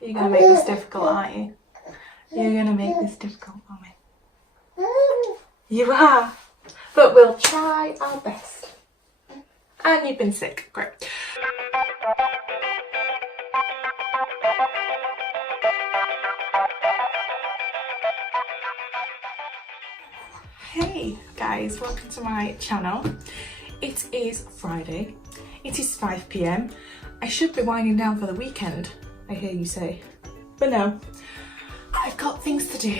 You're going to make this difficult, aren't you? You're going to make this difficult for me. You are. But we'll try our best. And you've been sick. Great. Hey guys, welcome to my channel. It is Friday. It is 5 PM. I should be winding down for the weekend, I hear you say. But no, I've got things to do.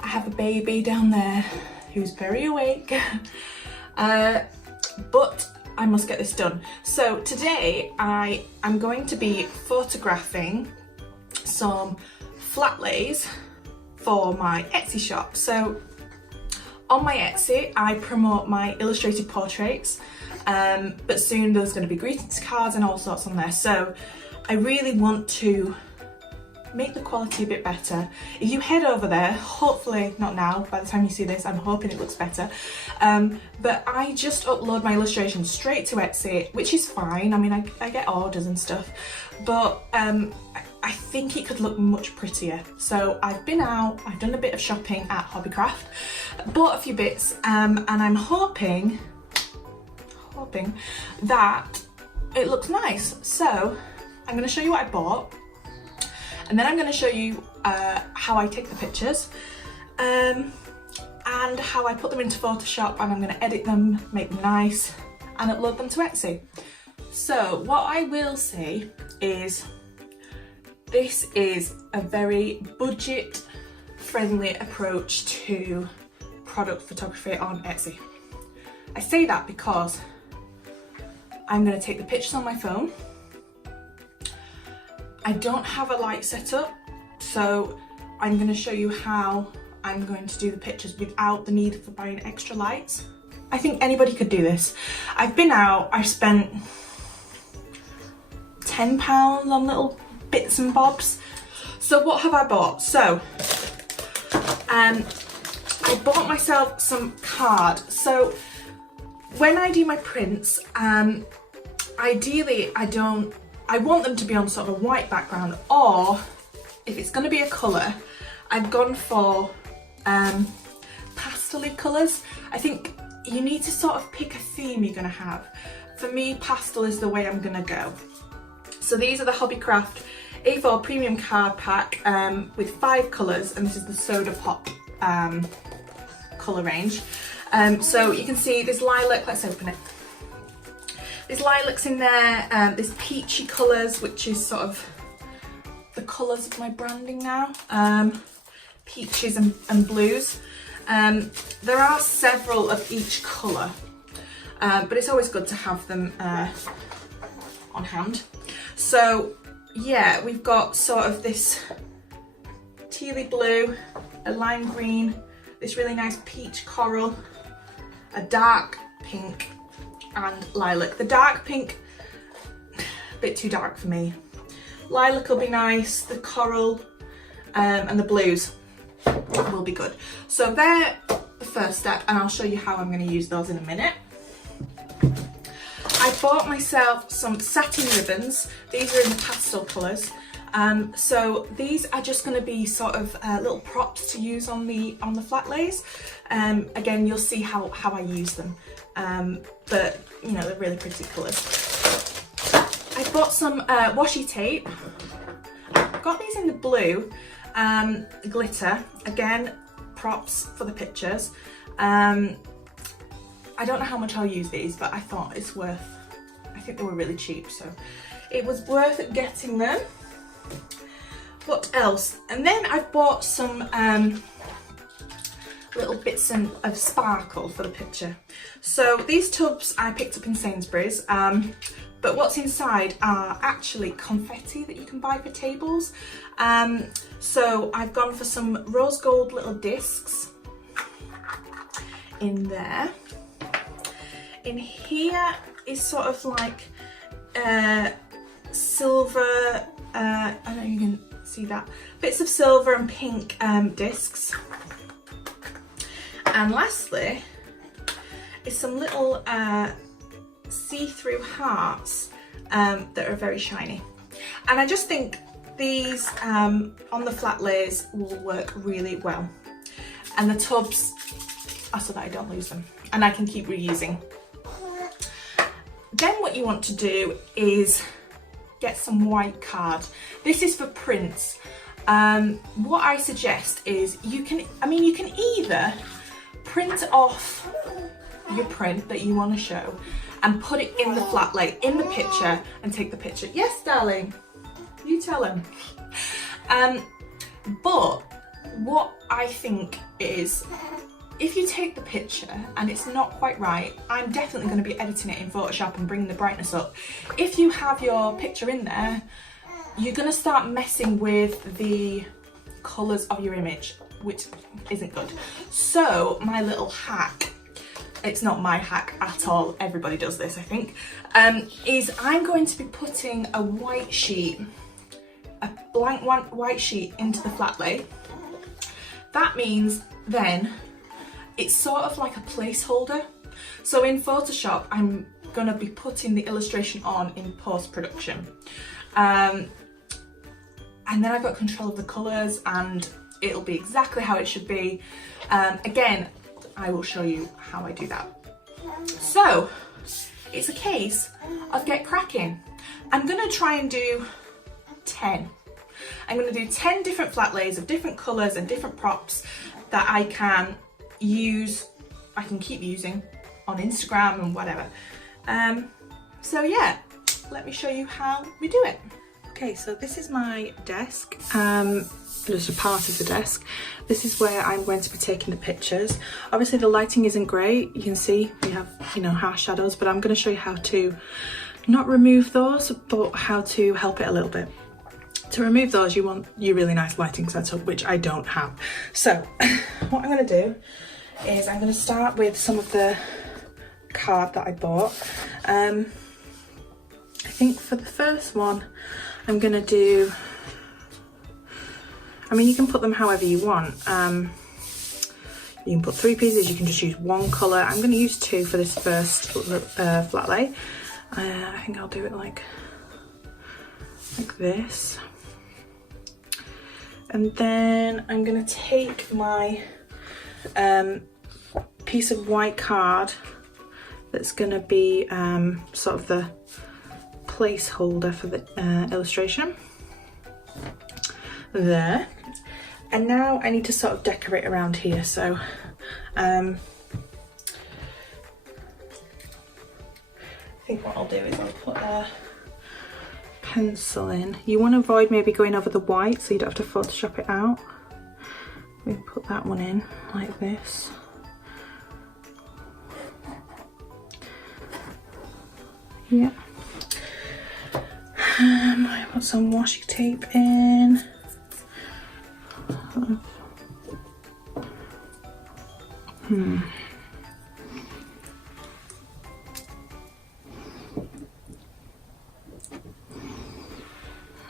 I have a baby down there who's very awake. But I must get this done. So today I am going to be photographing some Flatlays for my Etsy shop. So on my Etsy, I promote my illustrated portraits, but soon there's going to be greetings cards and all sorts on there. So I really want to make the quality a bit better. If you head over there, hopefully not now, by the time you see this, I'm hoping it looks better. But I just upload my illustrations straight to Etsy, which is fine. I mean, I get orders and stuff, but I think it could look much prettier. So I've been out, I've done a bit of shopping at Hobbycraft, bought a few bits, and I'm hoping that it looks nice. So I'm going to show you what I bought, and then I'm going to show you how I take the pictures, and how I put them into Photoshop, and I'm going to edit them, make them nice, and upload them to Etsy. So what I will say is, this is a very budget friendly approach to product photography on Etsy. I say that because I'm going to take the pictures on my phone. I don't have a light set up, so I'm going to show you how I'm going to do the pictures without the need for buying extra lights. I think anybody could do this. I've been out, I've spent £10 on little bits and bobs. So what have I bought? So I bought myself some card. So when I do my prints, ideally I want them to be on sort of a white background, or if it's going to be a colour, I've gone for pastel-y colours. I think you need to sort of pick a theme you're going to have. For me, pastel is the way I'm going to go. So these are the Hobbycraft A4 premium card pack with 5 colours, and this is the Soda Pop colour range. So you can see there's lilac, let's open it. There's lilacs in there, there's peachy colours, which is sort of the colours of my branding now. Peaches and blues. There are several of each colour, but it's always good to have them on hand. So yeah, we've got sort of this tealy blue, a lime green, this really nice peach coral, a dark pink, and lilac. The dark pink, a bit too dark for me. Lilac will be nice, the coral and the blues will be good. So they're the first step, and I'll show you how I'm going to use those in a minute. I bought myself some satin ribbons. These are in the pastel colours. So these are just going to be sort of little props to use on the Flatlays. Again, you'll see how I use them. But you know, they're really pretty colours. I bought some washi tape. I've got these in the blue glitter. Again, props for the pictures. I don't know how much I'll use these, but I thought it's worth, I think they were really cheap, so it was worth getting them. What else? And then I bought some little bits of sparkle for the picture. So these tubs I picked up in Sainsbury's, but what's inside are actually confetti that you can buy for tables. So I've gone for some rose gold little discs in there. In here is sort of like silver, I don't know if you can see that, bits of silver and pink discs. And lastly is some little see-through hearts that are very shiny. And I just think these on the Flatlays will work really well. And the tubs are so that I don't lose them and I can keep reusing. Then what you want to do is get some white card. This is for prints. What I suggest is you can either print off your print that you want to show and put it in the Flatlay, in the picture, and take the picture. Yes, darling, you tell him. But what I think is, if you take the picture and it's not quite right, I'm definitely going to be editing it in Photoshop and bringing the brightness up. If you have your picture in there, you're going to start messing with the colours of your image, which isn't good. So my little hack, it's not my hack at all, everybody does this I think, is I'm going to be putting a white sheet, a blank white sheet into the Flatlay. That means then it's sort of like a placeholder. So in Photoshop, I'm going to be putting the illustration on in post-production. And then I've got control of the colours and it'll be exactly how it should be. Again, I will show you how I do that. So it's a case of get cracking. I'm going to try and do 10. I'm going to do 10 different Flatlays of different colours and different props that I can use, I can keep using on Instagram and whatever. So yeah, let me show you how we do it. Okay, so this is my desk, just a part of the desk. This is where I'm going to be taking the pictures. Obviously the lighting isn't great, you can see we have, you know, harsh shadows, but I'm going to show you how to not remove those, but how to help it a little bit. To remove those, you want your really nice lighting setup, which I don't have. So what I'm going to do is I'm going to start with some of the card that I bought. I think for the first one, I'm going to do, I mean, you can put them however you want. You can put 3 pieces, you can just use one colour. I'm going to use 2 for this first Flatlay. I think I'll do it like this. And then I'm going to take my piece of white card that's going to be sort of the placeholder for the illustration. There. And now I need to sort of decorate around here. So I think what I'll do is I'll put a pencil in. You want to avoid maybe going over the white so you don't have to Photoshop it out. We put that one in like this. Yeah. I put some washi tape in.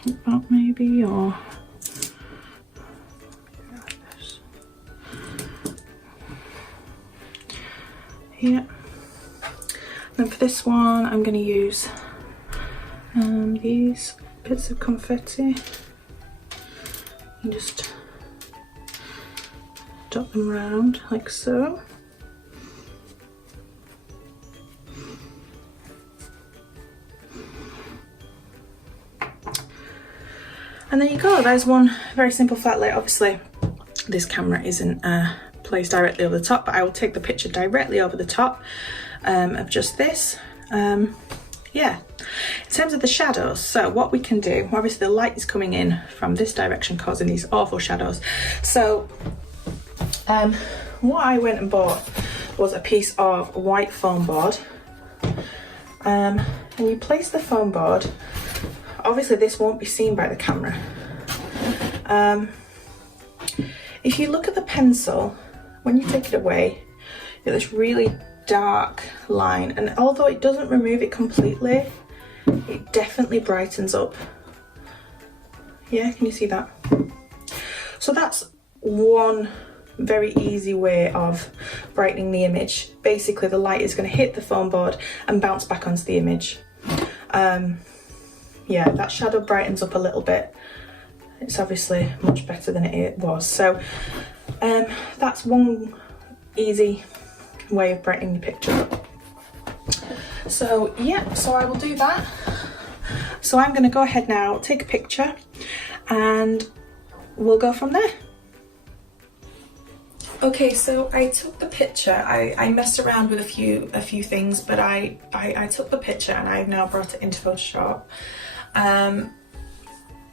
About maybe, or like this. Yeah. And for this one, I'm going to use these bits of confetti and just dot them around like so. And there you go, there's one very simple Flatlay. Obviously this camera isn't placed directly over the top, but I will take the picture directly over the top of just this. Yeah, in terms of the shadows, so what we can do, obviously the light is coming in from this direction causing these awful shadows. So what I went and bought was a piece of white foam board, and you place the foam board. Obviously this won't be seen by the camera. If you look at the pencil, when you take it away, you get this really dark line, and although it doesn't remove it completely, it definitely brightens up. Yeah, can you see that? So that's one very easy way of brightening the image. Basically the light is going to hit the foam board and bounce back onto the image. Yeah, that shadow brightens up a little bit. it's obviously much better than it was. So that's one easy way of brightening your picture up. So yeah, so I will do that. So I'm going to go ahead now, take a picture, and we'll go from there. Okay, so I took the picture. I messed around with a few things, but I took the picture and I've now brought it into Photoshop.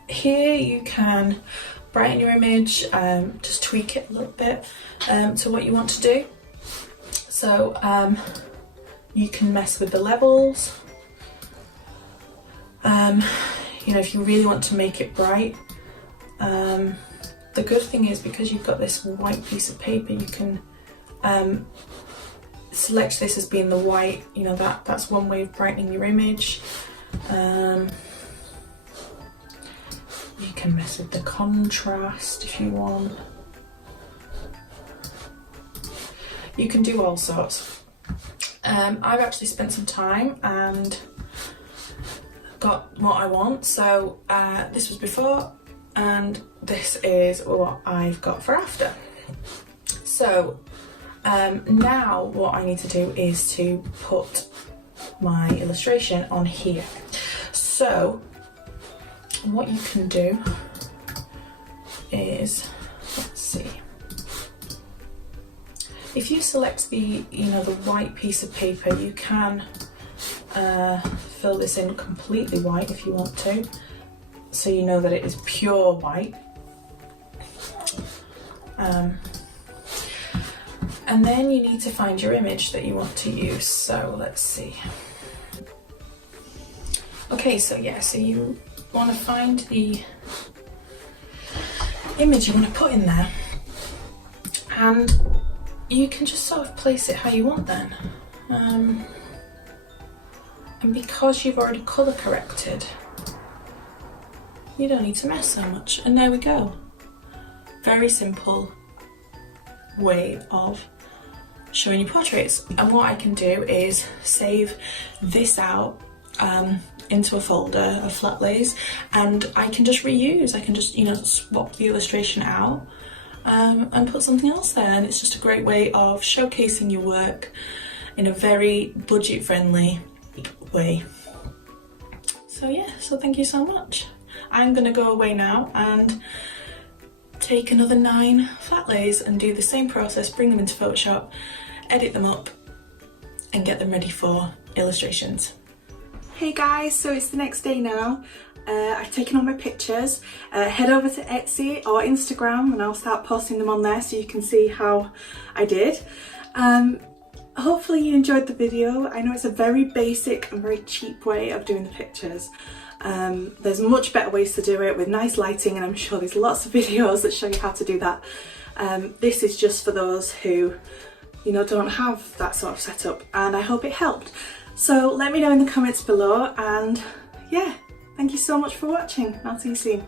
Here you can brighten your image, just tweak it a little bit to what you want to do. So you can mess with the levels. You know, if you really want to make it bright. The good thing is, because you've got this white piece of paper, you can select this as being the white. You know, that's one way of brightening your image. You can mess with the contrast if you want. You can do all sorts. I've actually spent some time and got what I want. So this was before, and this is what I've got for after. So now what I need to do is to put my illustration on here. So what you can do is, let's see, if you select the white piece of paper, you can fill this in completely white if you want to, so you know that it is pure white. And then you need to find your image that you want to use. So let's see. Okay, so yeah, so you want to find the image you want to put in there, and you can just sort of place it how you want then. And because you've already colour corrected, you don't need to mess so much. And there we go. Very simple way of showing your portraits. And what I can do is save this out into a folder of Flatlays, and I can just reuse. I can just, you know, swap the illustration out and put something else there, and it's just a great way of showcasing your work in a very budget-friendly way. So yeah, so thank you so much. I'm gonna go away now and take another 9 Flatlays and do the same process, bring them into Photoshop, edit them up, and get them ready for illustrations. Hey guys, so it's the next day now. I've taken all my pictures. Head over to Etsy or Instagram and I'll start posting them on there so you can see how I did. Hopefully you enjoyed the video. I know it's a very basic and very cheap way of doing the pictures. There's much better ways to do it with nice lighting, and I'm sure there's lots of videos that show you how to do that. This is just for those who, you know, don't have that sort of setup, and I hope it helped. So let me know in the comments below, and yeah, thank you so much for watching. I'll see you soon.